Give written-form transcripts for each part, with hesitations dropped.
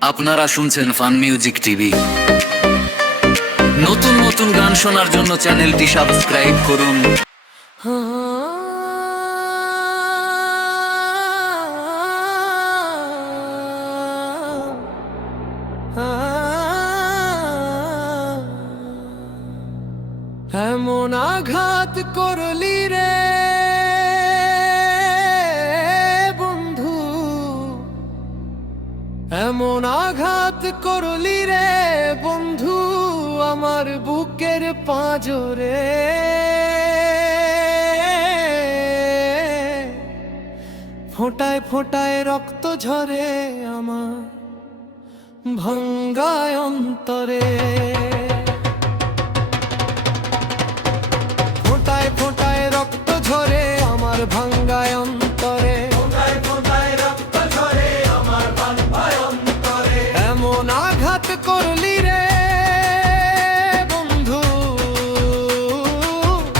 আপনারা শুনছেন fun music TV. নতুন নতুন গান শোনার জন্য চ্যানেলটি সাবস্ক্রাইব করুন। এমন আঘাত করলি রে বন্ধু, এমন আঘাত করলি রে বন্ধু আমার বুকের পাঁজরে। ফোঁটায় ফোঁটায় রক্ত ঝরে আমার ভাঙ্গায় অন্তরে। ফোঁটায় ফোঁটায় রক্ত ঝরে আমার ভাঙ্গায় অন্তরে। ফোঁটায় ফোঁটায় রক্ত ঝরে আমার ভাঙ্গায় অন্তরে। এমন আঘাত করলি রে বন্ধু,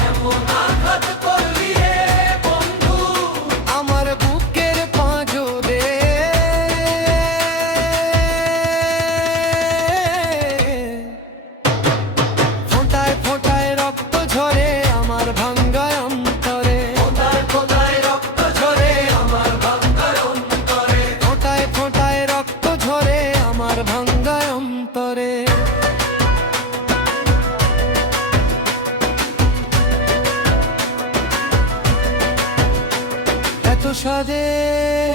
এমন আঘাত করলি রে বন্ধু আমার বুকের পাঁজরে। ফোঁটায় ফোঁটায় রক্ত ঝরে আমার ভাঙ্গায় অন্তরে। ফোঁটায় ফোঁটায় রক্ত ঝরে আমার ভাঙ্গায় অন্তরে। ফোঁটায় ফোঁটায় রক্ত ঝরে আমার ভাঙ্গায় অন্তরে। এত স্বাদের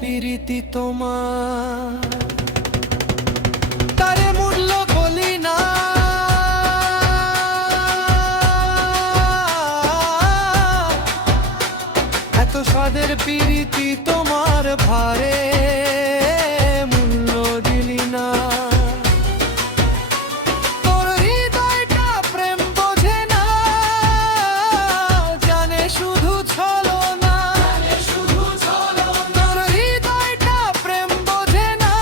প্রীতি তোমার, তারে মূল্য বলি না। এত স্বাদের প্রীতি তোমার ভারে মূল্য দিলি না। তোর হৃদয়টা প্রেম বোঝে না, জানে শুধু ছলনা। তোর হৃদয়টা প্রেম বোঝে না,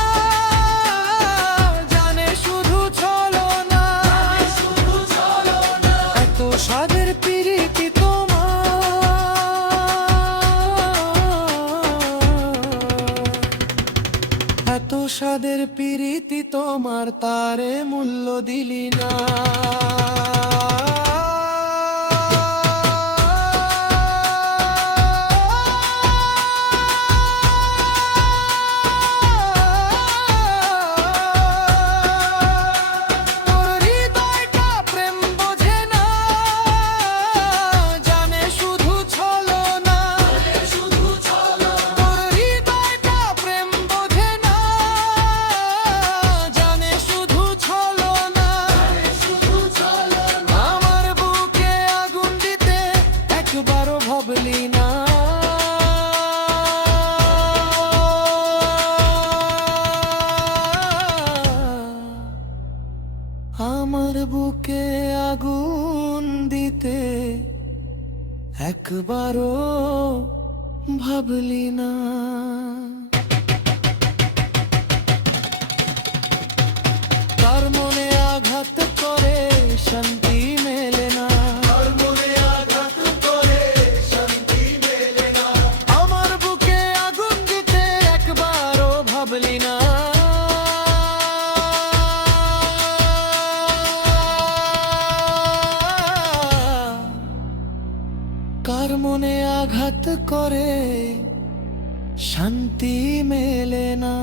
জানে শুধু ছলনা। এত স্বাদের প্রীতি এত স্বাদের প্রীতি তোমার, তারে মূল্য দিলি না। তোর হৃদয়টা প্রেম বোঝে না, জানে শুধু ছলনা। তোর হৃদয়টা প্রেম বোঝে না, জানে শুধু ছলনা। আমার বুকে আগুন দিতে একবারও ভাবলি না। আমার বুকে আগুন দিতে একবারও ভাবলি না। তার মনে আঘাত করে শান্তি মেলে না। আমার বুকে আগুন দিতে একবারও ভাবলি না। কার মনে আঘাত করে শান্তি মেলে না।